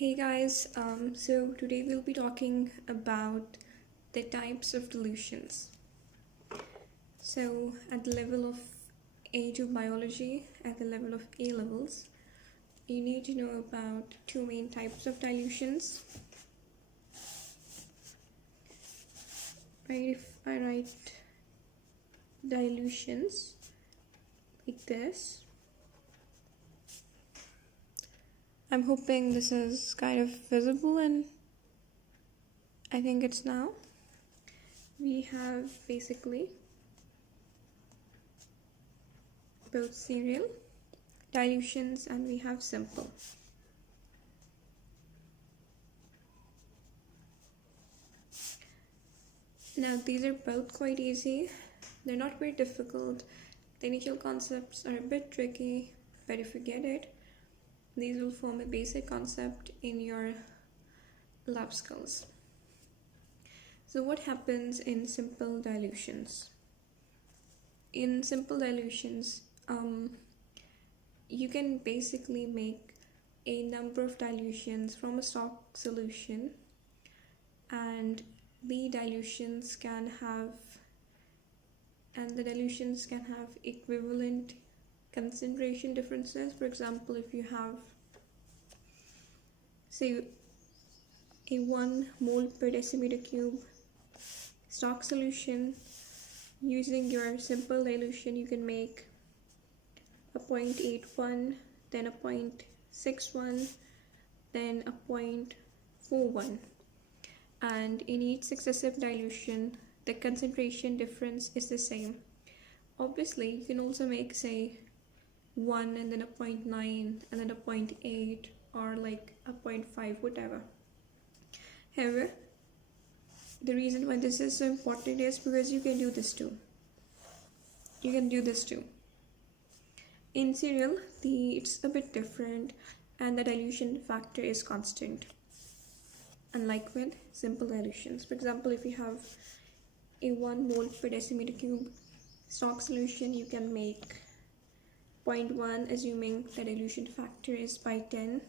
Hey guys, so today we'll be talking about the types of dilutions. So, at the level of A2 biology, at the level of A levels, you need to know about two main types of dilutions. Right, if I write dilutions like this, I'm hoping this is kind of visible, and I think it's now. We have basically both serial dilutions and we have simple. Now these are both quite easy. They're not very difficult. The initial concepts are a bit tricky, but if you get it, these will form a basic concept in your lab skills. So what happens in simple dilutions? In simple dilutions, you can basically make a number of dilutions from a stock solution, and the dilutions can have equivalent concentration differences. For example, if you have, say, a 1 mole per decimeter cube stock solution, using your simple dilution you can make a 0.81, then a 0.61, then a 0.41, and in each successive dilution the concentration difference is the same. Obviously you can also make, say, 1 and then a 0.9 and then a 0.8 or like a 0.5, whatever. However, the reason why this is so important is because you can do this too. In serial, it's a bit different and the dilution factor is constant, unlike with simple dilutions. For example, if you have a 1 mole per decimeter cube stock solution, you can make 0.1, assuming the dilution factor is by 10,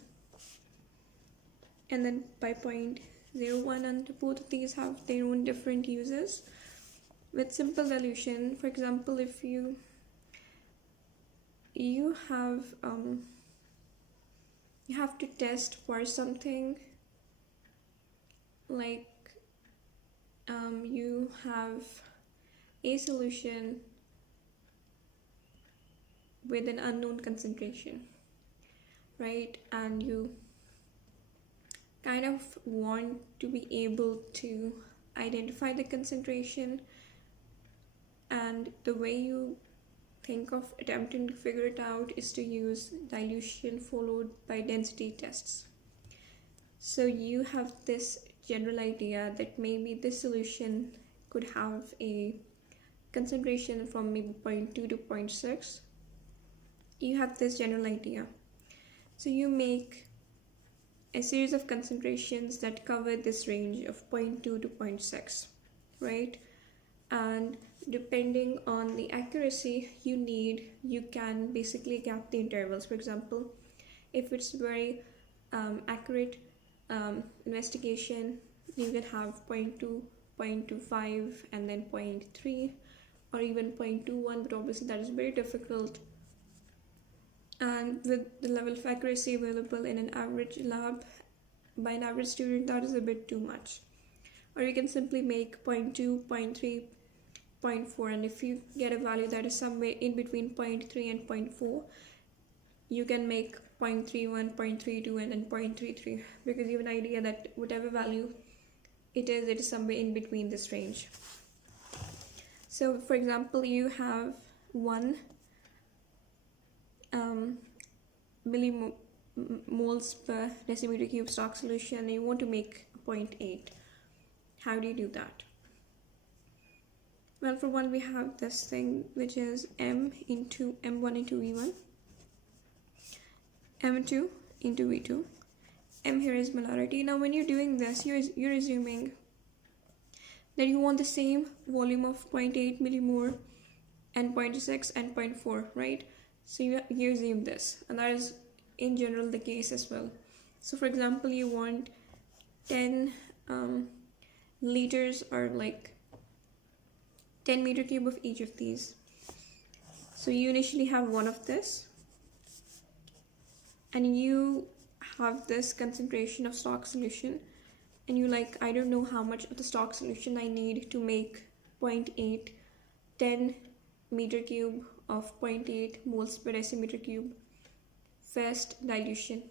and then by 0.01, and both of these have their own different uses. With simple dilution, for example, if you have to test for something, like you have a solution with an unknown concentration, right? And you kind of want to be able to identify the concentration, and the way you think of attempting to figure it out is to use dilution followed by density tests. So you have this general idea that maybe this solution could have a concentration from maybe 0.2 to 0.6. You have this general idea, so you make a series of concentrations that cover this range of 0.2 to 0.6, right? And depending on the accuracy you need, you can basically gap the intervals. For example, if it's very accurate investigation, you can have 0.2, 0.25, and then 0.3, or even 0.21, but obviously that is very difficult. And with the level of accuracy available in an average lab by an average student, that is a bit too much. Or you can simply make 0.2, 0.3, 0.4, and if you get a value that is somewhere in between 0.3 and 0.4, you can make 0.31, 0.32, and then 0.33, because you have an idea that whatever value it is somewhere in between this range. So for example, you have 1 millimoles per decimeter cube stock solution and you want to make 0.8. How do you do that? Well, for one, we have this thing which is m1 into v1, m2 into v2. M here is molarity. Now when you're doing this, you're assuming that you want the same volume of 0.8 millimole and 0.6 and 0.4, right? So you assume this, and that is in general the case as well. So for example, you want 10 liters, or like 10 meter cube of each of these. So you initially have one of this, and you have this concentration of stock solution, and you like, I don't know how much of the stock solution I need to make 0.8 10 meter cube of 0.8 moles per decimeter cube fast dilution.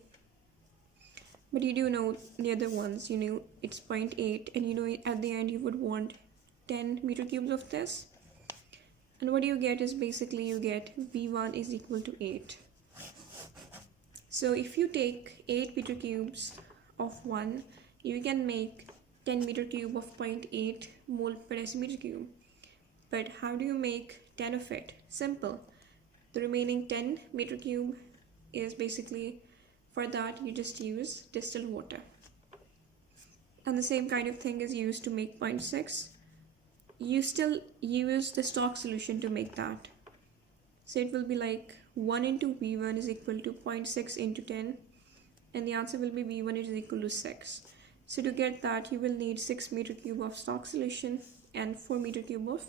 But you do know the other ones, you know it's 0.8, and you know at the end you would want 10 meter cubes of this. And what you get is basically you get V1 is equal to 8. So if you take 8 meter cubes of 1, you can make 10 meter cube of 0.8 mole per decimeter cube. But how do you make 10 of it? Simple. The remaining 10 meter cube is basically, for that you just use distilled water. And the same kind of thing is used to make 0.6. You still use the stock solution to make that. So it will be like 1 into V1 is equal to 0.6 into 10, and the answer will be V1 is equal to 6. So to get that, you will need 6 meter cube of stock solution and 4 meter cube of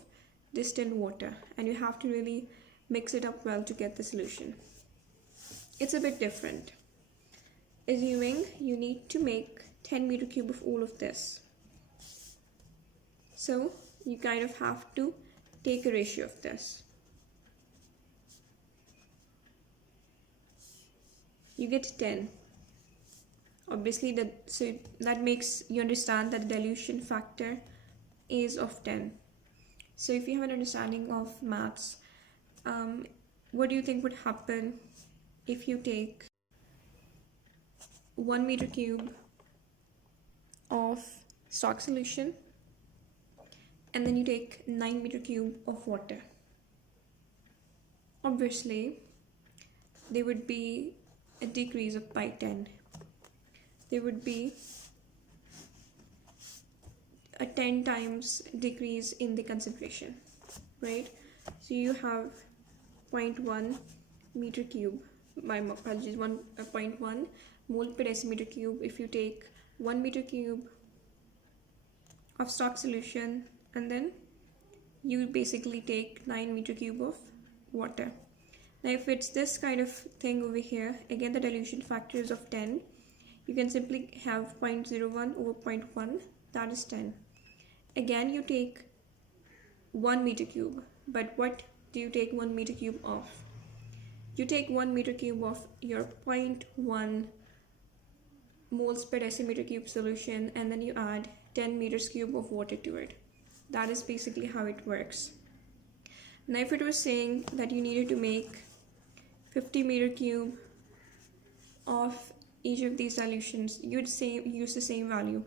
distilled water, and you have to really mix it up well to get the solution. It's a bit different. Assuming you need to make 10 meter cube of all of this, so you kind of have to take a ratio of this. You get 10. Obviously so that makes you understand that the dilution factor is of 10. So if you have an understanding of maths, what do you think would happen if you take 1 meter cube of stock solution and then you take 9 meter cube of water? Obviously, there would be a decrease of by 10. There would be a 10 times decrease in the concentration, right? So you have 0.1 meter cube, my apologies, 1.1 mole per decimeter cube if you take 1 meter cube of stock solution, and then you basically take 9 meter cube of water. Now if it's this kind of thing over here, again the dilution factor is of 10. You can simply have 0.01 over 0.1, that is 10. Again you take 1 meter cube, but what do you take 1 meter cube of? You take 1 meter cube of your 0.1 moles per decimeter cube solution, and then you add 10 meters cube of water to it. That is basically how it works. Now if it was saying that you needed to make 50 meter cube of each of these dilutions, you'd use the same value,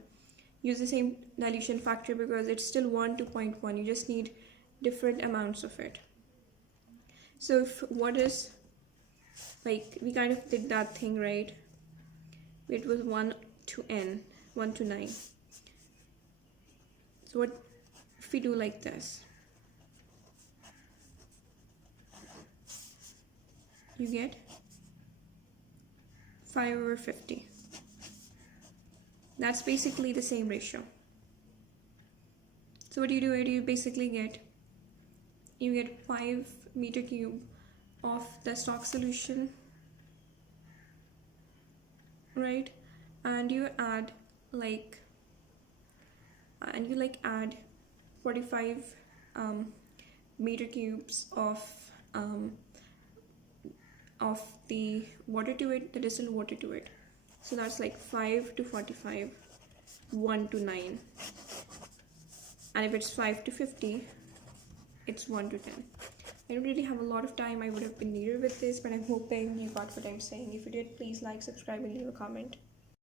use the same dilution factor, because it's still 1 to 0.1. You just need different amounts of it. So if what is, like, we kind of did that thing, right? It was 1 to n, 1 to 9. So what if we do like this? You get 5 over 50. That's basically the same ratio. So what you do is you basically get 5 meter cube of the stock solution, right? And you add add 45 meter cubes of the water to it, the distilled water to it. So that's like 5 to 45, 1 to 9. And if it's 5 to 50, it's 1 to 10. I don't really have a lot of time. I would have been nearer with this, but I'm hoping you got what I'm saying. If you did, please like, subscribe, and leave a comment.